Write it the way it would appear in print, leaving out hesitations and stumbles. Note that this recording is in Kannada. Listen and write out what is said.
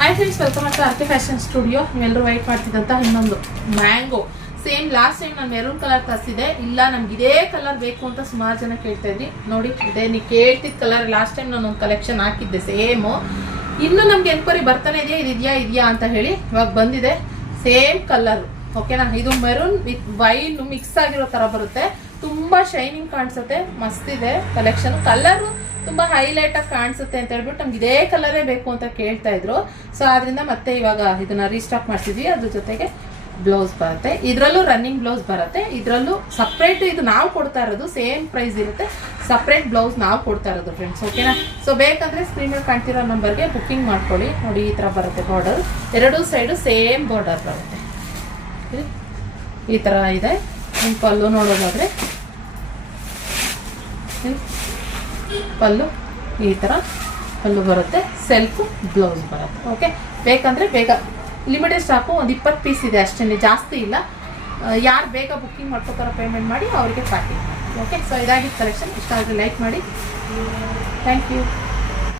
Hi friends, welcome to RK fashion studio. ನೀವೆಲ್ಲರೂ ವೈಟ್ ಮಾಡ್ತಿದ್ದಂಥ ಇನ್ನೊಂದು ಮ್ಯಾಂಗೋ ಸೇಮ್ ಲಾಸ್ಟ್ ಟೈಮ್ ನಾನು ಮೆರೂನ್ ಕಲರ್ ತರಿಸಿದೆ. ಇಲ್ಲ ನಮ್ಗೆ ಇದೇ ಕಲರ್ ಬೇಕು ಅಂತ ಸುಮಾರು ಜನ ಕೇಳ್ತಾ ಇದ್ರಿ. ನೋಡಿ ಇದೇ ನೀವು ಕೇಳ್ತಿದ್ದ ಕಲರ್. ಲಾಸ್ಟ್ ಟೈಮ್ ನಾನು ಒಂದು ಕಲೆಕ್ಷನ್ ಹಾಕಿದ್ದೆ ಸೇಮು. ಇನ್ನು ನಮ್ಗೆ ಎನ್ಕ್ವೈರಿ ಬರ್ತಾನೆ ಇದೆಯಾ, ಇದೆಯಾ ಅಂತ ಹೇಳಿ. ಇವಾಗ ಬಂದಿದೆ ಸೇಮ್ ಕಲರ್. ಓಕೆನಾ? ಇದು ಮೆರೂನ್ ವಿತ್ ವೈನ್ ಮಿಕ್ಸ್ ಆಗಿರೋ ತರ ಬರುತ್ತೆ. ತುಂಬಾ ಶೈನಿಂಗ್ ಕಾಣಿಸುತ್ತೆ, ಮಸ್ತ್ ಇದೆ ಕಲೆಕ್ಷನ್. ಕಲರ್ ತುಂಬಾ ಹೈಲೈಟ್ ಆಗಿ ಕಾಣಿಸುತ್ತೆ ಅಂತ ಹೇಳ್ಬಿಟ್ಟು ನಮ್ಗೆ ಇದೇ ಕಲರೇ ಬೇಕು ಅಂತ ಕೇಳ್ತಾ ಇದ್ರು. ಸೊ ಆದ್ರಿಂದ ಮತ್ತೆ ಇವಾಗ ಇದನ್ನ ರೀಸ್ಟಾಕ್ ಮಾಡ್ತಿದ್ವಿ. ಅದ್ರ ಜೊತೆಗೆ ಬ್ಲೌಸ್ ಬರುತ್ತೆ, ಇದರಲ್ಲೂ ರನ್ನಿಂಗ್ ಬ್ಲೌಸ್ ಬರುತ್ತೆ. ಇದರಲ್ಲೂ ಸಪ್ರೇಟ್ ಇದು ನಾವು ಕೊಡ್ತಾ ಇರೋದು, ಸೇಮ್ ಪ್ರೈಸ್ ಇರುತ್ತೆ. ಸಪ್ರೇಟ್ ಬ್ಲೌಸ್ ನಾವು ಕೊಡ್ತಾ ಇರೋದು ಫ್ರೆಂಡ್ಸ್. ಓಕೆನಾ? ಸೊ ಬೇಕಂದ್ರೆ ಸ್ಕ್ರೀನ್ ಮೇಲೆ ಕಾಣ್ತಿರೋ ನಂಬರ್ಗೆ ಬುಕ್ಕಿಂಗ್ ಮಾಡ್ಕೊಳ್ಳಿ. ನೋಡಿ ಈ ತರ ಬರುತ್ತೆ ಬಾರ್ಡರ್, ಎರಡೂ ಸೈಡು ಸೇಮ್ ಬಾರ್ಡರ್ ಬರುತ್ತೆ. ಈ ತರ ಇದೆ. ಪಲ್ಲು ನೋಡೋದಾದ್ರೆ ಪಲ್ಲು ಈ ತರ ಪಲ್ಲು ಬರುತ್ತೆ, ಸೆಲ್ಫ್ ಬ್ಲೌಸ್ ಬರುತ್ತೆ. ಓಕೆ, ಬೇಕಂದ್ರೆ ಬೇಗ ಲಿಮಿಟೆಡ್ ಸ್ಟಾಕು, ಒಂದು 20 ಪೀಸ್ ಇದೆ ಅಷ್ಟೇ, ಜಾಸ್ತಿ ಇಲ್ಲ. ಯಾರು ಬೇಗ ಬುಕ್ಕಿಂಗ್ ಮಾಡ್ಕೋತಾರೋ ಪೇಮೆಂಟ್ ಮಾಡಿ ಅವರಿಗೆ ಪ್ಯಾಕಿಂಗ್ ಮಾಡಿ. ಓಕೆ, ಸೊ ಇದಾಗಿತ್ತು ಕಲೆಕ್ಷನ್. ಇಷ್ಟ ಆದರೆ ಲೈಕ್ ಮಾಡಿ. Thank you.